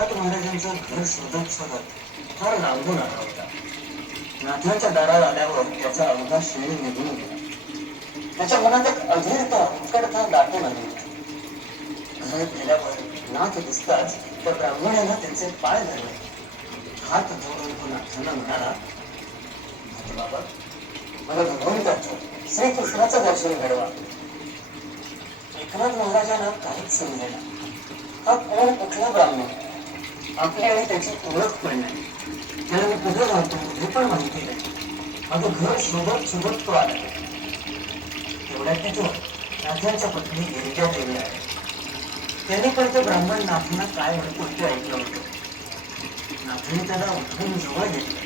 नाथ महाराजांचं घर शोधत शोधत फार लांबून आला होता. नाथांच्या दारात आल्यावर त्याचा अवघा श्रेणी निघून गेला. त्याच्या मनात एक अधीरता उत्कटता दाटून आली होती. घरात गेल्यावर नाथ दिसताच त्या ब्राह्मणानं त्यांचे पाय धरले. हात जोडून तो नाथांना म्हणाला बाबा मला भगवंताचं श्रीकृष्णाचं दर्शन घडवा. एकनाथ महाराजांना काहीच समजेना. हा कोण कुठला ब्राह्मण? आपली त्याची ओळख पण नाही. त्याला मी कुठे घालतो हे पण माहिती नाही. माझं घर शोधत शोधत तो आला. तेवढ्यात तिथून नाथांच्या पत्नी गिरिजा देवी आहे त्याने पण ते ब्राह्मण नाथांना काय म्हणतो ते ऐकलं होतं? नाथाने त्याला उठवून जवळ घेतलं.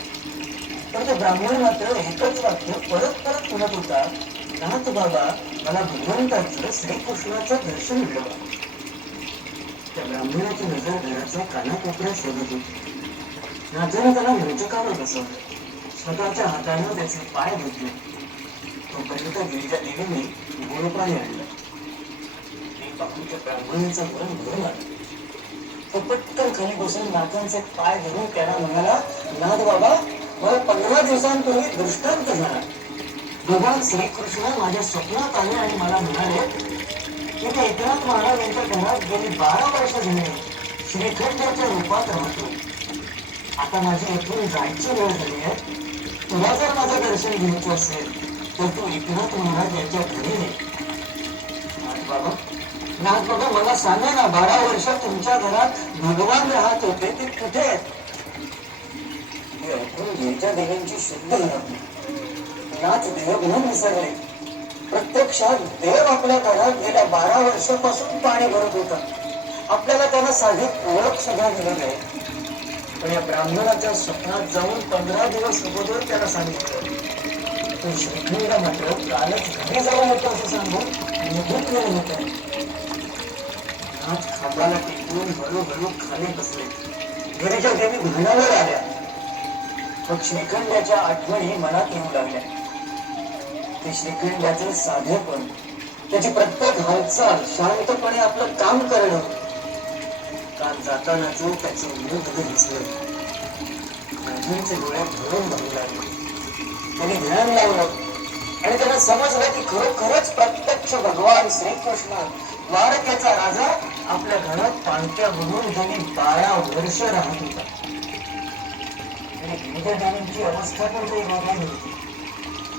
पण ते ब्राह्मण मात्र एकच वाक्य परत परत म्हणत होता नाथ बाबा मला भगवंताचं श्रीकृष्णाचं दर्शन मिळवा त्या ब्राह्मणाची नजर घराच्या कानाकोपऱ्यात शोधत होती राजाने त्याला मंचकावर बसवलं स्वतःच्या हातानं त्याचे पाय धुतले. तोपर्यंत गिरीजा देवीने गोड आणलं. पाहून त्या मन भरून आलं. तो पटकन खाली बसून नाथांचे पाय धरून त्याला म्हणाला नाथ बाबा मला पंधरा दिवसांपूर्वी दृष्टांत झाला भगवान श्रीकृष्ण माझ्या स्वप्नात आले आणि मला म्हणाले तिथे एकनाथ महाराज यांच्या घरात गेली बारा वर्ष झाली. श्रीखंडाच्या रूपात राहतो. आता माझी इथून जायची वेळ झाली आहे. तुला जर माझं दर्शन घ्यायचं असेल तर तू एकनाथ महाराज यांच्या घरी ये. नाथ बाबा. नाथ बाबा मला सांगा ना बारा वर्ष तुमच्या घरात भगवान राहत होते ते कुठे आहेत? हे ऐकून देवींची शुद्ध झाली नाथ म्हणून विसरले प्रत्यक्षात देव आपल्या घरात गेल्या बारा वर्षापासून पाणी भरत होता. आपल्याला त्याला साधी ओळख सुद्धा दिली नाही. पण या ब्राह्मणाच्या स्वप्नात जाऊन पंधरा दिवस अगोदर त्याला सांगितलं. तो श्रीखंड मात्र कालच घरी जाऊन होतं असं सांगून निघून गेलं होतं. नाथ खांबाला टिकून हळूहळू खाली बसले. गिरीच्या देवी घणावर आल्या मग श्रीखंडाच्या आठवणी मनात येऊ लागल्या. ते श्रीखंडाचे साधेपण. त्याची प्रत्येक हालचाल शांतपणे आपलं काम करणं. काल जातानाच त्याचं मुख दिसलं माझ्यांचे डोळ्यात भरून भरू लागले. त्याने ध्यान लावलं. आणि त्याला समजलं की खरोखरच प्रत्यक्ष भगवान श्रीकृष्ण द्वारकेचा राजा आपल्या घरात पाणक्या म्हणून त्यांनी बारा वर्ष राहत होता. आणि अवस्था पण काही वेगळी होती.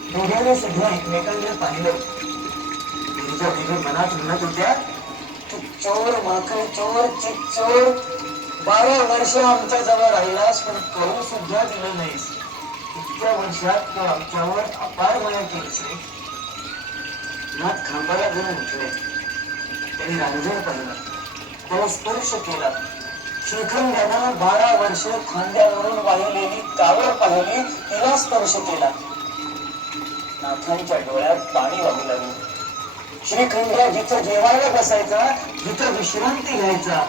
दोघांनी सुद्धा एकमेकांना पाहिलं. गिरिजा देवी मनात म्हणत होत्या तू चोर माखळ चोर चित चोर बारा वर्ष आमच्या जवळ राहिलास पण करू सुद्धा दिलं नाहीस. इतक्या वर्षात तू आमच्यावर अपार माया केलीस रे. नाथ खांबाला घेऊन उठले. त्याने रांजण पाहिलं. त्याला स्पर्श केला. श्रीखंडानं बारा वर्ष खांद्यावरून वाहिलेली कावड पाहिली तिला स्पर्श केला. नाथांच्या डोळ्यात पाणी वाहू लागले. श्रीखंड जिथं जेवायला बसायचा जिथं विश्रांती घ्यायचा.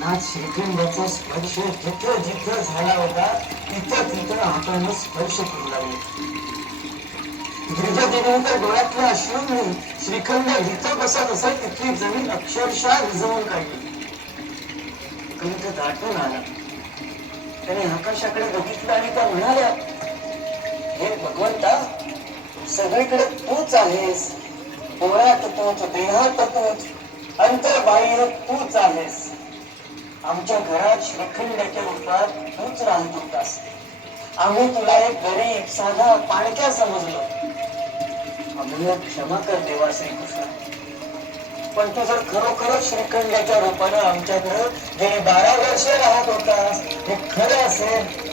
नाथ श्रीखंडाचा स्पर्श जिथं जिथं झाला होता तिथं तिथं हातानं स्पर्श करू लागले. गिरिजादेवींच्या डोळ्यातल्या अश्रूंनी श्रीखंड जिथं बसत असत तिथली जमीन अक्षरशः रिजवून काढली. कंठ दाटून आला. त्याने आकाशाकडे बघितलं आणि त्या म्हणाल्या हे भगवंता सगळीकडे तूच आहेस. पोळ्यात तूच देहात तूच अंतर्बाह्य तूच आहेस. आमच्या घरात श्रीखंडाच्या रूपात तूच राहत होतास. आम्ही तुला एक गरीब साधा पाणक्या समजलो. आम्हाला क्षमा कर देवा श्रीकृष्ण. पण तू जर खरोखरच श्रीखंडाच्या रूपानं आमच्याकडे गेली बारा वर्ष राहत होतास हे खरं असेल.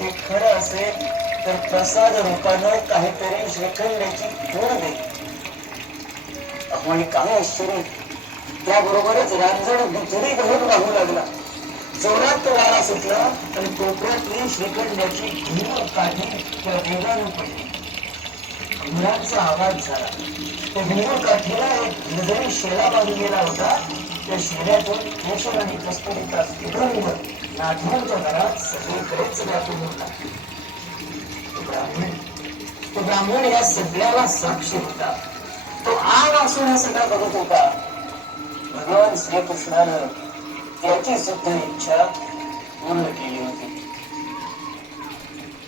ते खरं असेल. तर प्रसाद रूपानं काहीतरी श्रीखंडाची जोड दे आपण काय आश्चर्य? त्याबरोबरच रांजण दुसरी घरून वाहू लागला. जोरात तो वारा सुटला आणि कोपऱ्यातली श्रीखंडाची धूळ काठी त्या वेगानं पडली. मुलांचा आवाज झाला. त्या हिंदू काठीला एक भिजरी शेळा बांधलेला होता. त्या शेळ्यातून केशर आणि कस्तुरीचा सुगंध नाथांच्या घरात सगळीकडेच व्यापून होता. तो ब्राह्मण तो ब्राह्मण या सगळ्याला साक्षी होता. तो आग असून हे सगळं बघत होता. भगवान श्रीकृष्णानं त्याची सुद्धा इच्छा पूर्ण केली